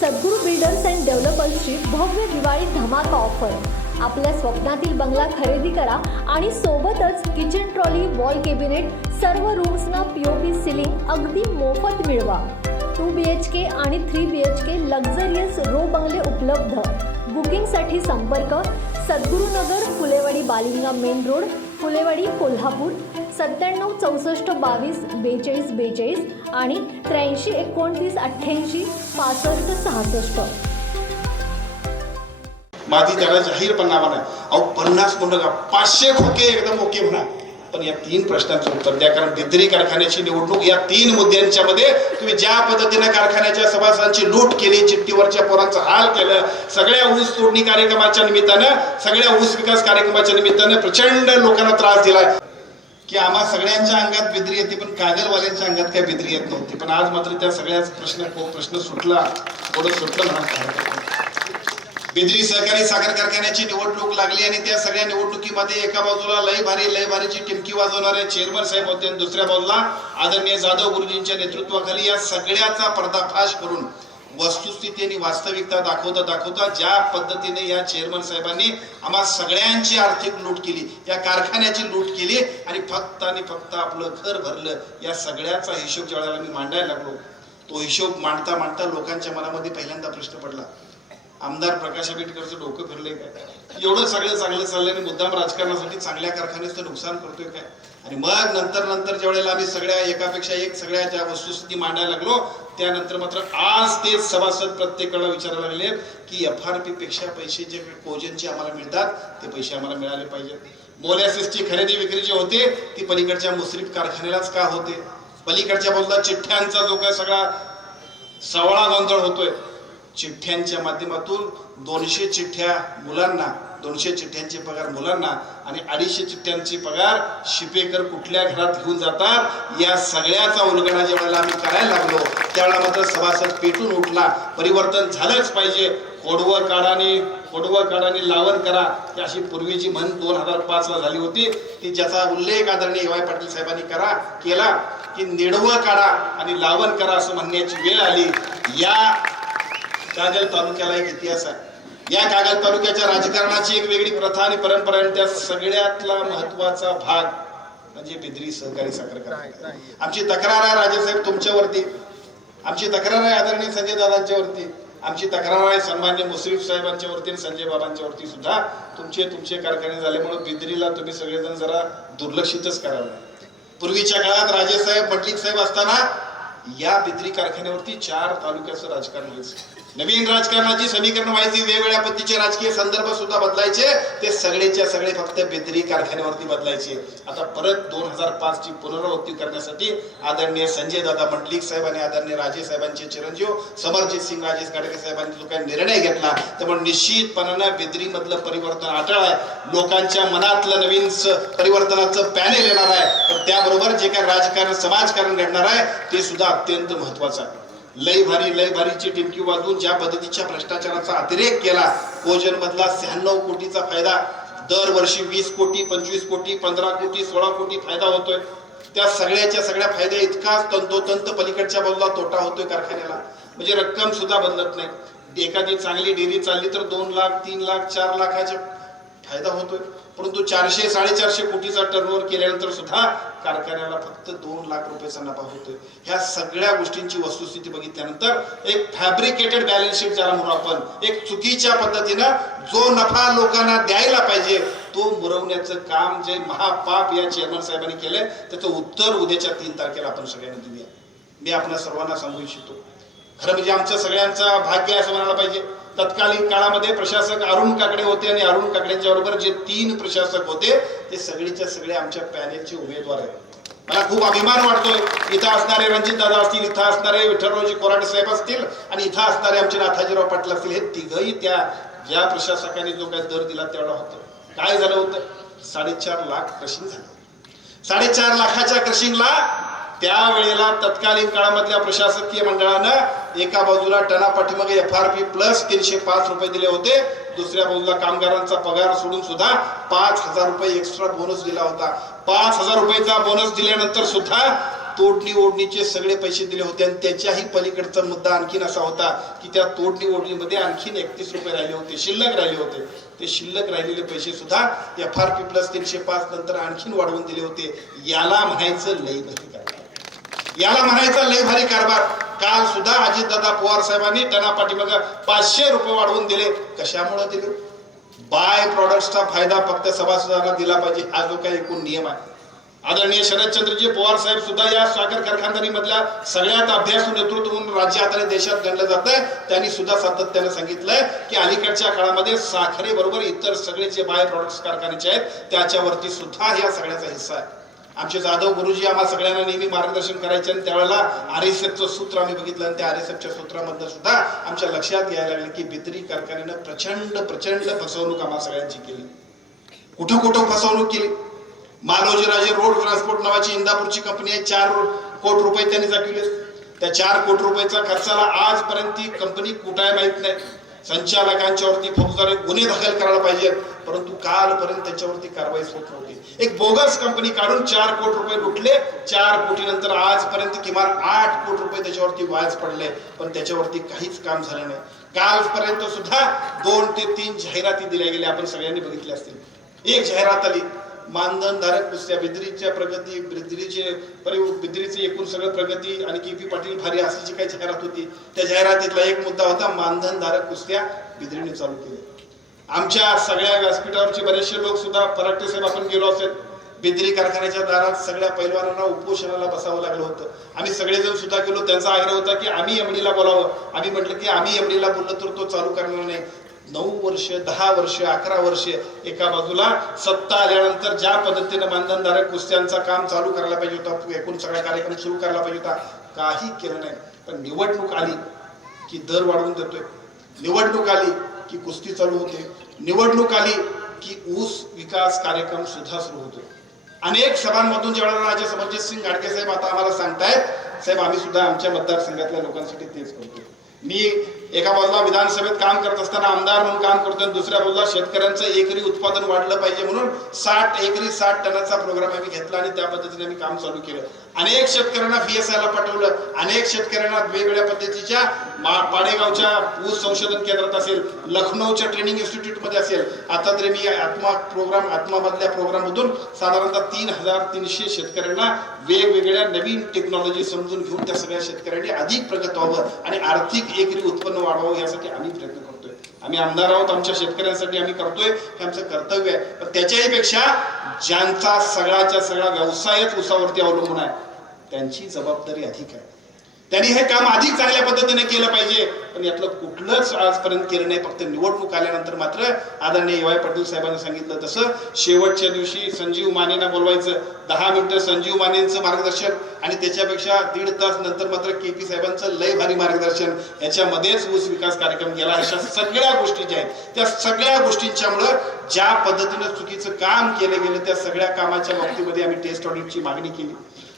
Sadhguru builders and डेव्हलपर्सची भव्य दिवाळी धमाका offer. आपल्या स्वप्नातील बंगला खरेदी करा आणि सोबतच किचन ट्रॉली, वॉल कॅबिनेट, सर्व रूम्सना पीओपी सिलिंग अगदी मोफत मिळवा. 2 BHK आणि 3 BHK लक्झरियस रो बंगले उपलब्ध. बुकिंगसाठी संपर्क सद्गुरुनगर, फुलेवाडी, बालिंगा मेन रोड, फुलेवाडी, कोल्हापूर 97 64 22 42 42 आणि 83 29 88 65 66. माझी त्याला जाहीरपणा म्हणा, अहो 50 म्हणू नका, 500 खोके एकदम ओके म्हणा, पण या 3 प्रश्नांचं उत्तर द्या. कारण बिद्री कारखान्याची निवडणूक या 3 मुद्द्यांच्या मध्ये तुम्ही ज्या पद्धतीने कारखान्याच्या सभासदांची लूट केली, चिठ्ठीवरच्या पोरांचं हाल केलं, सगळ्या ऊस तोडणी कार्यक्रमाच्या निमित्तानं, सगळ्या ऊस विकास कार्यक्रमाच्या निमित्तानं प्रचंड लोकांना त्रास दिलाय की आम्हा सगळ्यांच्या अंगात बिद्री येते, पण कागलवाल्यांच्या अंगात काय बिद्री येत नव्हती. पण आज मात्र त्या सगळ्याच प्रश्न सुटला, थोडं सुटलं म्हणा. बिद्री सहकारी साखर कारखान्याची निवडणूक लागली आणि त्या सगळ्या निवडणुकीमध्ये एका बाजूला लय भारीची टिमकी वाजवणारे चेअरमन साहेब होते आणि दुसऱ्या बाजूला आदरणीय जाधव गुरुजींच्या नेतृत्वाखाली या सगळ्याचा पर्दाफाश करून वस्तुस्थिती आणि वास्तविकता दाखवता ज्या पद्धतीने या चेअरमन साहेबांनी आम्हा सगळ्यांची आर्थिक लूट केली, या कारखान्याची लूट केली आणि फक्त आपलं घर भरलं, या सगळ्याचा हिशोब ज्या वेळेला मी मांडायला लागलो, तो हिशोब मांडता लोकांच्या मनामध्ये पहिल्यांदा प्रश्न पडला, आमदार प्रकाश आंबेडकरचं डोकं फिरलंय काय? एवढं सगळं चांगलं चाललंय आणि मुद्दाम राजकारणासाठी चांगल्या कारखान्याचं नुकसान करतोय काय? आणि मग नंतर ज्या वेळेला आम्ही सगळ्या एकापेक्षा एक सगळ्या ज्या वस्तुस्थिती मांडायला लागलो, त्यानंतर मात्र आज तेच सभासद प्रत्येकाला विचारायला लागले की FRP पेक्षा पैसे जे कोजनचे आम्हाला मिळतात ते पैसे आम्हाला मिळाले पाहिजेत. मोलॅसिसची खरेदी विक्री जी होते ती पलीकडच्या मुश्रीफ कारखान्यालाच का होते? पलीकडच्या बाजूला चिठ्ठ्यांचा जो काय सगळा सवळा गोंधळ होतोय, चिठ्ठ्यांच्या माध्यमातून 200 चिठ्ठ्या मुलांना, 200 चिठ्ठ्यांचे पगार मुलांना आणि 250 चिठ्ठ्यांचे पगार शिपेकर कुठल्या घरात घेऊन जातात, या सगळ्याचा उलगडा ज्यावेळेला आम्ही करायला लागलो त्यावेळेला मात्र सभासद पेटून उठला. परिवर्तन झालंच पाहिजे, खोडवं काढाने लावण करा, ही अशी पूर्वीची म्हण 2005 ला झाली होती, की ज्याचा उल्लेख आदरणीय EY पाटील साहेबांनी केला की निडवं काढा आणि लावण करा असं म्हणण्याची वेळ आली. या कागल तालुक्याला एक इतिहास आहे. या कागल तालुक्याच्या राजकारणाची एक वेगळी प्रथा आणि परंपरा आहे. त्या सगळ्यातला महत्वाचा भाग म्हणजे बिद्री सहकारी साखर कारखाना. आमची तक्रार आहे राजेसाहेब तुमच्यावरती, आमची तक्रार आहे आदरणीय संजय दादांच्या वरती, आमची तक्रार आहे सन्मान्य मुश्रीफ साहेबांच्या वरती आणि संजय बाबांच्या वरती सुद्धा. तुमचे कारखाने झाल्यामुळे बिद्रीला तुम्ही सगळेजण जरा दुर्लक्षितच करावं. पूर्वीच्या काळात राजेसाहेब, मंडलिक साहेब असताना या बिद्री कारखान्यावरती 4 तालुक्याचं राजकारण व्हायचं. नवीन राजकारणाची समीकरण व्हायची, वेगवेगळ्या पद्धतीचे राजकीय संदर्भ सुद्धा बदलायचे, ते सगळेच्या सगळे फक्त बिद्री कारखान्यावरती बदलायचे. आता परत 2005 ची पुनरावृत्ती करण्यासाठी आदरणीय संजय दादा मंडलिक साहेब आणि आदरणीय राजे साहेबांचे चिरंजीव समरजित सिंग राजेश गाडगे साहेबांनी जो काही निर्णय घेतला, त्यामुळे निश्चितपणानं बिद्री मधलं परिवर्तन अटळ आहे. लोकांच्या मनातलं नवीन परिवर्तनाचं पॅनेल येणार आहे, तर त्याबरोबर जे काही राजकारण समाजकारण घडणार आहे ते सुद्धा अत्यंत महत्वाचं आहे. लय भारीची टिमकी वाजवून ज्या पद्धतीच्या भ्रष्टाचाराचा अतिरेक केला, कोजन मधला 96 कोटीचा फायदा, दरवर्षी 20 कोटी, 25 कोटी, 15 कोटी, 16 कोटी फायदा होतोय. त्या सगळ्याच्या सगळ्या फायद्या इतकाच तंतोतंत पलीकडच्या बाजूला तोटा होतोय कारखान्याला. म्हणजे रक्कम सुद्धा बदलत नाही. एखादी चांगली डेअरी चालली तर 2 लाख, 3 लाख, 4 लाखाचा फायदा होतोय, परंतु 400-450 कोटीचा टर्नओव्हर केल्यानंतर सुद्धा कारखान्याला फक्त 2 लाख रुपयाचा नफा होतोय. ह्या सगळ्या गोष्टींची वस्तुस्थिती बघितल्यानंतर एक फॅब्रिकेटेड बॅलन्स शीट ज्याला म्हणू आपण, एक चुकीच्या पद्धतीनं जो नफा लोकांना द्यायला पाहिजे तो मुरवण्याचं काम जे महापाप या चेअरमन साहेबांनी केलंय, त्याचं उत्तर उद्याच्या 3 तारखेला आपण सगळ्यांनी देऊया. मी आपल्या सर्वांना सांगू इच्छितो, खरं म्हणजे आमचं सगळ्यांचं भाग्य असं म्हणायला पाहिजे. तत्कालीन काळामध्ये प्रशासक अरुण काकडे होते आणि अरुण काकडेंच्या बरोबर जे 3 प्रशासक होते ते सगळीच्या सगळे आमच्या पॅनेलचे उमेदवार आहेत. मला खूप अभिमान वाटतोय. इथं असणारे रणजित दादा असतील, इथं असणारे विठ्ठलरावजी कोराटे साहेब असतील आणि इथं असणारे आमचे नाथाजीराव पाटील असतील, हे तिघही त्या ज्या प्रशासकाने जो काही दर दिला तेवढा होतं. काय झालं होतं? 4.5 लाख क्रशिंग झालं. 4.5 लाखाच्या क्रशिंगला त्यावेळेला तत्कालीन काळामधल्या प्रशासकीय मंडळानं एका बाजूला टना पाठीमागे FRP प्लस 305 रुपये दिले होते, दुसऱ्या बाजूला कामगारांचा पगार सोडून सुद्धा 5000 रुपये एक्स्ट्रा बोनस दिला होता. 5000 रुपयाचा बोनस दिल्यानंतर सुद्धा तोडणी ओढणीचे सगळे पैसे दिले होते आणि त्याच्याही पलीकडचा मुद्दा आणखीन असा होता की त्या तोडणी ओढणीमध्ये आणखीन 31 रुपये राहिले होते, शिल्लक राहिले होते. ते शिल्लक राहिलेले पैसे सुद्धा FRP प्लस 305 नंतर आणखीन वाढवून दिले होते. याला म्हणायचं लई भारी कारभार, याला म्हणायचा लई भारी कारभार. काल सुद्धा अजितदादा पवार साहेबांनी टना पाठीमागे 500 रुपये वाढवून दिले. कशामुळे दिले? बाय प्रॉडक्टचा फायदा फक्त सभासदांना दिला पाहिजे, हा जो काही एकूण नियम आहे. आदरणीय शरदचंद्रजी पवार साहेब सुद्धा या साखर कारखानदारीमधल्या सगळ्यात अभ्यासू नेतृत्व म्हणून राज्यात आणि देशात गणलं जात आहे. त्यांनी सुद्धा सातत्याने सांगितलंय की अलीकडच्या काळामध्ये साखरेबरोबर इतर सगळे जे बाय प्रॉडक्ट्स कारखान्याचे आहेत त्याच्यावरती सुद्धा या सगळ्याचा हिस्सा आहे. आमचे जाधव गुरुजी आम्हा सगळ्यांना नेहमी मार्गदर्शन करायचे आणि त्यावेळेला RSFचं सूत्र आम्ही बघितलं आणि त्या RSFच्या सूत्रामधनं सुद्धा आमच्या लक्षात यायला लागले की बिद्री कारखान्यानं प्रचंड फसवणूक आम्हा सगळ्यांची केली. कुठं फसवणूक केली? मालोजीराजे रोड ट्रान्सपोर्ट नावाची इंदापूरची कंपनी आहे, 4 कोटी रुपये त्यांनी दाखवले. त्या 4 कोटी रुपयाचा खर्चाला आजपर्यंत ती कंपनी कुठे आहे माहित नाही. संचालकांच्या वरती फौजदारी गुन्हे दाखल करायला पाहिजेत, परंतु कालपर्यंत त्याच्यावरती कारवाई होत नव्हती. एक बोगस कंपनी काढून 4 कोटी रुपये लुटले. 4 कोटी नंतर आजपर्यंत किमान 8 कोटी रुपये त्याच्यावरती व्याज पडले, पण त्याच्यावरती काहीच काम झालं नाही. कालपर्यंत सुद्धा 2 ते 3 जाहिराती दिल्या गेल्या, आपण सगळ्यांनी बघितल्या असतील. एक जाहिरात आली मानधनधारक कुस्त्या, बिद्रीच्या प्रगती, बिद्रीचे एकूण सगळं प्रगती आणि KP पाटील भारी अशी जी काही जाहिरात होती, त्या जाहिरातीतला एक मुद्दा होता मानधनधारक कुस्त्या बिद्रीने चालू केल्या. आमच्या सगळ्या व्यासपीठावरचे बरेचसे लोक सुद्धा परागटे साहेब आपण गेलो असेल, बिद्री कारखान्याच्या दारात सगळ्या पैलवानांना उपोषणाला बसावं लागलं होतं. आम्ही सगळेजण सुद्धा गेलो. त्यांचा आग्रह होता की आम्ही MDला बोलावं. आम्ही म्हटलं की आम्ही MDला बोललो तर तो चालू करणार नाही. 9 वर्ष, 10 वर्ष, 11 वर्ष एका बाजूला सत्ता आल्यानंतर ज्या पद्धतीने मानधनधारक कुस्त्यांचा काम चालू करायला पाहिजे होता, एकूण सगळा कार्यक्रम सुरू करायला पाहिजे होता, काही केलं नाही. पण निवडणूक आली की दर वाढवून देतोय, निवडणूक आली की कुस्ती चालू होते, निवडणूक आली की ऊस विकास कार्यक्रम सुद्धा सुरू होतो. अनेक सभांमधून ज्यावेळेला राजे समरजित सिंग घाडगे साहेब आता आम्हाला सांगतायत, साहेब आम्ही सुद्धा आमच्या मतदारसंघातल्या लोकांसाठी तेच करतो. मी एका बाजूला विधानसभेत काम करत असताना आमदार म्हणून काम करतो आणि दुसऱ्या बाजूला शेतकऱ्यांचं एकरी उत्पादन वाढलं पाहिजे म्हणून 60 टनाचा प्रोग्राम आम्ही घेतला आणि त्या पद्धतीने आम्ही काम चालू केलं. अनेक शेतकऱ्यांना VSI ला पाठवलं. अनेक शेतकऱ्यांना वेगवेगळ्या पद्धतीच्या पाडेगावच्या ऊस संशोधन केंद्रात असेल, लखनौच्या ट्रेनिंग इन्स्टिट्यूट मध्ये असेल. आता तरी मी आत्मा मधल्या प्रोग्राम मधून साधारणतः 3300 शेतकऱ्यांना वेगवेगळ्या नवीन टेक्नॉलॉजी समजून घेऊन त्या सगळ्या शेतकऱ्यांनी अधिक प्रगत व्हावं आणि आर्थिक एकरी उत्पन्न वाढवावं यासाठी आम्ही प्रयत्न करतोय. आम्ही आमदार आहोत, आमच्या शेतकऱ्यांसाठी आम्ही करतोय, हे आमचं कर्तव्य आहे. पण त्याच्याही पेक्षा ज्यांचा सगळ्याच्या सगळा व्यवसायच ऊसावरती अवलंबून आहे त्यांची जबाबदारी अधिक आहे. त्यांनी हे काम अधिक चांगल्या पद्धतीने केलं पाहिजे. पण यातलं कुठलंच आजपर्यंत केलं नाही. फक्त निवडणूक आल्यानंतर मात्र आदरणीय EY पाटील साहेबांनी सांगितलं तसं शेवटच्या दिवशी संजीव मानेंना बोलवायचं, 10 मिनिटं संजीव मानेंचं मार्गदर्शन आणि त्याच्यापेक्षा 1.5 तास नंतर मात्र KP साहेबांचं लय भारी मार्गदर्शन. याच्यामध्येच ऊस विकास कार्यक्रम केला. अशा सगळ्या गोष्टी ज्या आहेत त्या सगळ्या गोष्टींच्यामुळं ज्या पद्धतीनं चुकीचं काम केलं गेलं त्या सगळ्या कामाच्या बाबतीमध्ये आम्ही टेस्ट ऑडिटची मागणी केली.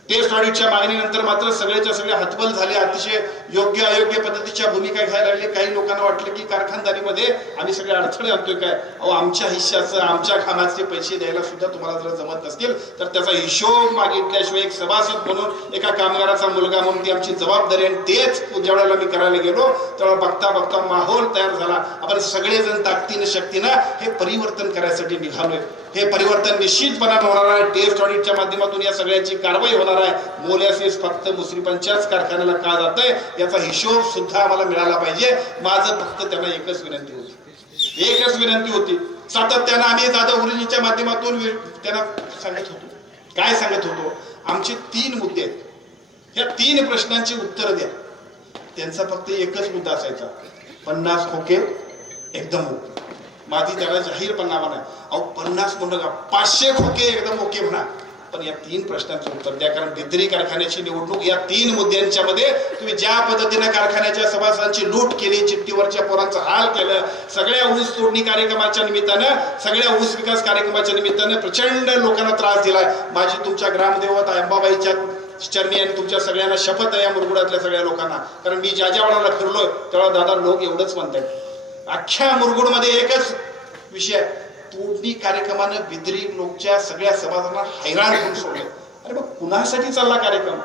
टेस्ट ऑडिटच्या मागणीनंतर मात्र सगळेच्या सगळे हतबल झाले. अतिशय योग्य अयोग्य पद्धतीच्या भूमिका घ्यायला लागले. काही लोकांना वाटलं की कारखानदारीमध्ये आम्ही सगळे अडथळे आणतोय काय. अहो, आमच्या हिश्श्याचं, आमच्या कामाचे पैसे द्यायला सुद्धा तुम्हाला जर जमत नसतील तर त्याचा हिशोब मागितल्याशिवाय एक सभासद म्हणून, एका कामगाराचा मुलगा म्हणून ती आमची जबाबदारी. आणि तेच ज्या वेळेला मी करायला गेलो तेव्हा बघता माहोल तयार झाला. आपण सगळेजण ताकदीनं शक्तीनं हे परिवर्तन करायसाठी निघालोय. हे परिवर्तन निश्चितपणाने होणार आहे. टेस्ट ऑडिटच्या माध्यमातून या सगळ्याची कारवाई होणार आहे. मोलॅसिस फक्त मुश्रीफांच्याच कारखान्याला का जातंय याचा हिशोब सुद्धा आम्हाला मिळाला पाहिजे. माझं फक्त त्यांना एकच विनंती होती. सातत्यानं आम्ही जाधव गुरुजींच्या माध्यमातून त्यांना सांगत होतो. काय सांगत होतो? आमचे 3 मुद्दे आहेत. या 3 प्रश्नांची उत्तर द्या. त्यांचा फक्त एकच मुद्दा असायचा, 50 खोके एकदम ओके. माझी त्याला जाहीरपणा म्हणा, अहो 50 म्हणू नका, 500 खोके एकदम ओके म्हणा. पण या 3 प्रश्नांचं उत्तर द्या. कारण बिद्री कारखान्याची निवडणूक या 3 मुद्द्यांच्या मध्ये तुम्ही ज्या पद्धतीने कारखान्याच्या सभासदांची लूट केली, चिठ्ठीवरच्या पोरांचं हाल केलं, सगळ्या ऊस तोडणी कार्यक्रमाच्या निमित्तानं, सगळ्या ऊस विकास कार्यक्रमाच्या निमित्तानं प्रचंड लोकांना त्रास दिलाय. माझी तुमच्या ग्रामदेवता अंबाबाईच्या चरणी आणि तुमच्या सगळ्यांना शपथ आहे या मुरगुडातल्या सगळ्या लोकांना. कारण मी ज्या वेळाला फिरलोय तेव्हा दादा लोक एवढंच म्हणतात, अख्ख्या मुरगुडमध्ये एकच विषय, तोडणी कार्यक्रमानं बिद्री लोकच्या सगळ्या सभासदांना हैराण करून सोडले. अरे मग कुणासाठी चालला कार्यक्रम?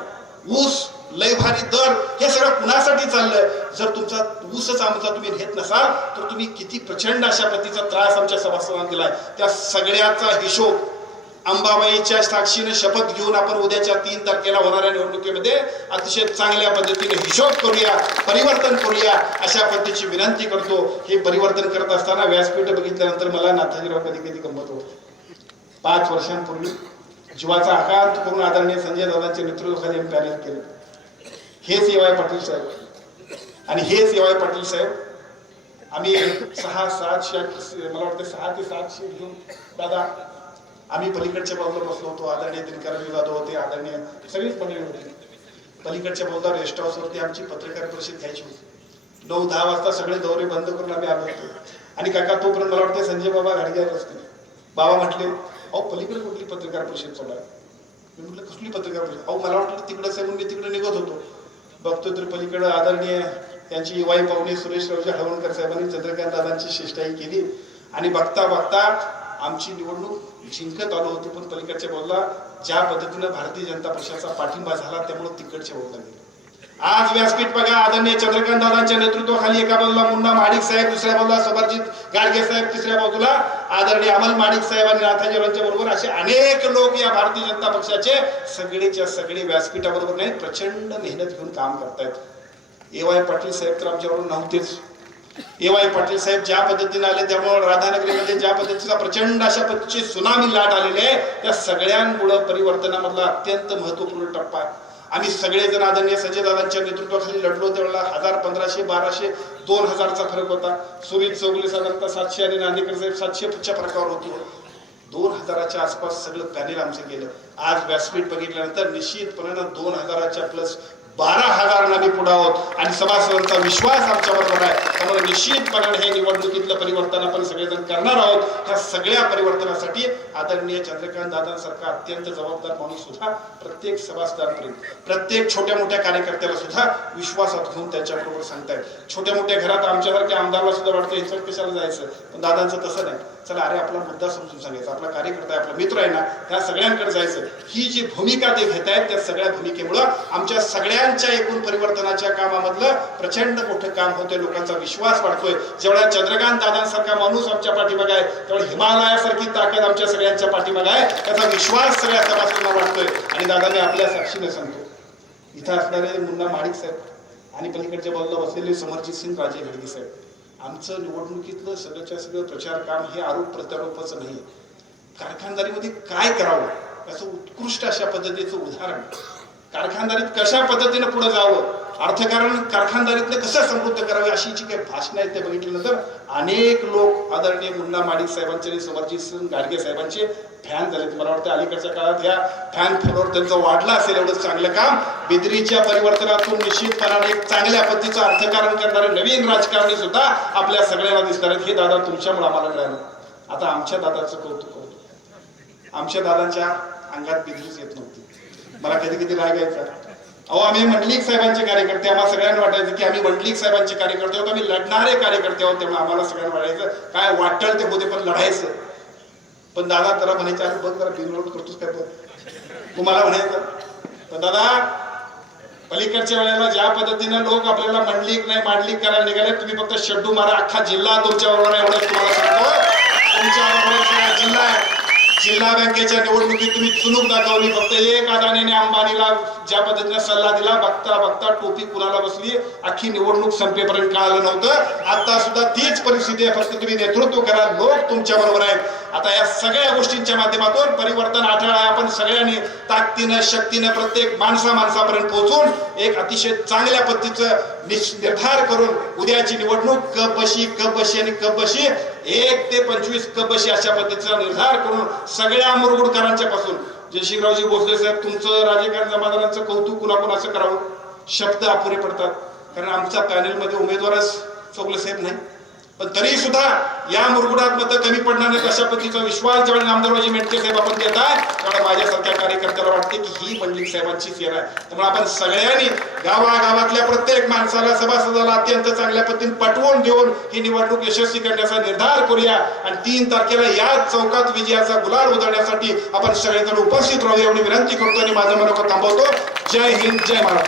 ऊस लय भारी दर, हे सगळं कुणासाठी चाललंय? जर तुमचा ऊसच आमचा तुम्ही घेत नसाल तर तुम्ही किती प्रचंड अशा पद्धतीचा त्रास आमच्या सभासदांना दिलाय, त्या सगळ्याचा हिशोब अंबाबाईच्या साक्षीने शपथ घेऊन आपण उद्याच्या 3 तारखेला होणाऱ्या निवडणुकीमध्ये अतिशय चांगल्या पद्धतीने हिशोब करूया, परिवर्तन करूया, अशा पद्धतीची विनंती करतो. हे परिवर्तन करत असताना व्यासपीठ बघितल्यानंतर मला नाथाजीराव कधी कधी गंमत होते. 5 वर्षांपूर्वी जीवाचा आघात करून आदरणीय संजय दादांच्या नेतृत्वाखाली आम्ही पॅनल केलं. हेच ए.वाय. पाटील साहेब आणि हेच ए.वाय. पाटील साहेब आम्ही 6-7 मला वाटतं 6 ते 7 शीट घेऊन दादा आम्ही पलीकडच्या बाजूला बसलो होतो. आदरणीय दिनकरजी जाधव होते, आदरणीय सगळीच मंडळी होती. पलीकडच्या बाजूला रेस्ट हाऊसवरती आमची पत्रकार परिषद घ्यायची होती. 9-10 वाजता सगळे दौरे बंद करून आम्ही आलो होतो. आणि काका तोपर्यंत मला वाटते संजय बाबा गाडीवर असतील. बाबा म्हटले अहो पलीकडे कुठली पत्रकार परिषद चालू आहे? मी म्हटलं कसली पत्रकार परिषद? अहो मला वाटलं तिकडंच आहे म्हणून मी तिकडे निघत होतो. बघतोय तर पलीकडे आदरणीय यांची वाई पाहुणे सुरेशरावजी हळवणकर साहेबांनी चंद्रकांत दादांची शिष्टाई केली. आणि बघता बघता आमची निवडणूक जिंकत आलो होतो. पण पलीकडच्या बाजूला ज्या पद्धतीनं भारतीय जनता पक्षाचा पाठिंबा झाला त्यामुळे तिकडच्या बाजूला गेलो. आज व्यासपीठ बघा, आदरणीय चंद्रकांत दादांच्या नेतृत्वाखाली एका बाजूला मुन्ना महाडिक साहेब, दुसऱ्या बाजूला समरजित गाडगे साहेब, तिसऱ्या बाजूला आदरणीय अमल महाडिक साहेब आणि नाथाजीरावांच्या बरोबर असे अनेक लोक या भारतीय जनता पक्षाचे सगळेच्या सगळे व्यासपीठाबरोबर नाही प्रचंड मेहनत घेऊन काम करतायत. ए.वाय. पाटील साहेब तर आमच्याबरोबर नव्हतेच. ए.वाय. पाटील साहेब ज्या पद्धतीने आले त्यामुळे राधानगरीमध्ये ज्या पद्धतीचा प्रचंड अशा पद्धतीची सुनामी लाट आलेली आहे, त्या सगळ्यांमुळे परिवर्तनामधला अत्यंत महत्वपूर्ण टप्पा आहे. आम्ही सगळेजण आदरणीय संजय दादांच्या नेतृत्वाखाली लढलो त्यावेळेला 1000, 1500, 1200, 2000चा फरक होता. सुनील चौगुले साधारणतः 700 आणि नांदेकर साहेब 700च्या फरकावर होती. 2000च्या आसपास सगळं पॅनेल आमचं गेलं. आज व्यासपीठ बघितल्यानंतर निश्चितपणे 2000च्या प्लस 12,000 आम्ही पुढे आहोत आणि सभासदांचा विश्वास आमच्या बरोबर आहे. त्यामुळे निश्चितपणे हे निवडणुकीतलं परिवर्तन आपण सगळेजण करणार आहोत. ह्या सगळ्या परिवर्तनासाठी आदरणीय चंद्रकांत दादांसारखा अत्यंत जबाबदार माणूस सुद्धा प्रत्येक सभासदांपर्यंत, प्रत्येक छोट्या मोठ्या कार्यकर्त्याला सुद्धा विश्वासात घेऊन त्यांच्याबरोबर सांगतायत. छोट्या मोठ्या घरात आमच्यासारख्या आमदारला सुद्धा वाटतं ह्याच्यात कशाला जायचं, पण दादांचं तसं नाही. चला अरे आपला मुद्दा समजून सांगायचा, आपला कार्यकर्ता आहे, आपला मित्र आहे ना, त्या सगळ्यांकडे जायचं. ही जी भूमिका ते घेत आहेत त्या सगळ्या भूमिकेमुळं आमच्या सगळ्यांच्या एकूण परिवर्तनाच्या कामामधलं प्रचंड मोठं काम होतंय. लोकांचा विश्वास वाढतोय. जेवढा चंद्रकांत दादांसारखा माणूस आमच्या पाठीमागे आहे तेवढा हिमालयासारखी ताकद आमच्या सगळ्यांच्या पाठीमागे आहे. त्याचा विश्वास सगळ्या सभासदांना वाटतोय. आणि दादाने आपल्या साक्षीने सांगतो, इथं असणारे मुन्ना महाडिक साहेब आणि पलीकडच्या बाजूला बसलेले समरजित सिंग राजे घडगे साहेब, आमचं निवडणुकीतलं सगळ्याच्या सगळं प्रचार काम हे आरोप प्रत्यारोपाचं नाही. कारखानदारीमध्ये काय करावं याचं उत्कृष्ट अशा पद्धतीचं उदाहरण. कारखानदारीत कशा पद्धतीने पुढे जावं, अर्थकारण कारखानदारीतलं कसं समृद्ध करावे अशी जी काही भाषणं आहेत ते बघितल्यानंतर अनेक लोक आदरणीय मुन्ना महाडिक साहेबांचे आणि समरजित सिंग गाडगे साहेबांचे फॅन झाले. मला वाटतं अलीकडच्या काळात या फॅन फॉलोअर त्यांचं वाढलं असेल. एवढं चांगलं काम बेदरीच्या परिवर्तनातून निश्चितपणाने एक चांगल्या पद्धतीचं अर्थकारण करणारे नवीन राजकारणी सुद्धा आपल्या सगळ्यांना दिसणार आहेत. हे दादा तुमच्यामुळे आम्हाला मिळालं. आता आमच्या दादाचं कौतुक करतो. आमच्या दादांच्या अंगात बेदरीच येत नव्हती. मला कधी कधी राग यायचा. अहो आम्ही मंडलिक साहेबांचे कार्यकर्ते, आम्हाला सगळ्यांना वाटायचं की आम्ही मंडलिक साहेबांचे कार्यकर्ते आहोत, आम्ही लढणारे कार्यकर्ते आहोत. त्यामुळे आम्हाला सगळ्यांना वाटायचं काय वाटलं ते होते पण लढायचं. पण दादा त्याला म्हणायचं अरे बघ जरा बिनविरोध करतोस काय बघ, तुम्हाला म्हणायचं. पण दादा पलीकडच्या वेळेला ज्या पद्धतीनं लोक आपल्याला मंडलिक नाही मांडलिक करायला निघाले, तुम्ही फक्त शेड्डू मारा, अख्खा जिल्हा तुमच्या बरोबर आहे. एवढंच तुम्हाला सांगतो, तुमच्या बरोबर जिल्हा आहे. जिल्हा बँकेच्या निवडणुकीत तुम्ही चुनूक दाखवली. फक्त एक अदानीने अंबानीला ज्या पद्धतीने सल्ला दिला, बघता बघता टोपी कुणाला बसली अख्खी निवडणूक संपेपर्यंत कळालं नव्हतं. आता सुद्धा तीच परिस्थिती आहे. फक्त तुम्ही नेतृत्व करा, लोक तुमच्या बरोबर आहेत. आता या सगळ्या गोष्टींच्या माध्यमातून परिवर्तन अटळ आहे. आपण सगळ्यांनी ताकदीनं शक्तीनं प्रत्येक माणसापर्यंत पोहोचून एक अतिशय चांगल्या पद्धतीचं निर्धार करून उद्याची निवडणूक कप बशी आणि कप बशी 1 ते 25 कप बशी अशा पद्धतीचा निर्धार करून सगळ्या मुरगुडकरांच्या पासून जयशिंगरावजी भोसले साहेब, तुमचं राजकारण जमादारांचं कौतुक कुणाकुणाचं करावं, शब्द अपुरे पडतात. कारण आमच्या पॅनेलमध्ये उमेदवारच चौगले साहेब नाही. पण तरी सुद्धा या मुरगुडात मतं कमी पडणार नाहीत अशा पद्धतीचा विश्वास ज्यावेळी नामदेवरावजी मेटके साहेब आपण देत आहे त्यावेळेला माझ्यासारख्या कार्यकर्त्याला वाटते की ही मंडलिक साहेबांची सेवा आहे. त्यामुळे आपण सगळ्यांनी गावागावातल्या प्रत्येक माणसाला सभासदाला अत्यंत चांगल्या पद्धतीने पटवून देऊन ही निवडणूक यशस्वी करण्याचा निर्धार करूया आणि 3 तारखेला याच चौकात विजयाचा गुलाल उधळण्यासाठी आपण सगळेजण उपस्थित राहूया एवढी विनंती करतो आणि माझं मनोगत थांबवतो. जय हिंद, जय महाराष्ट्र.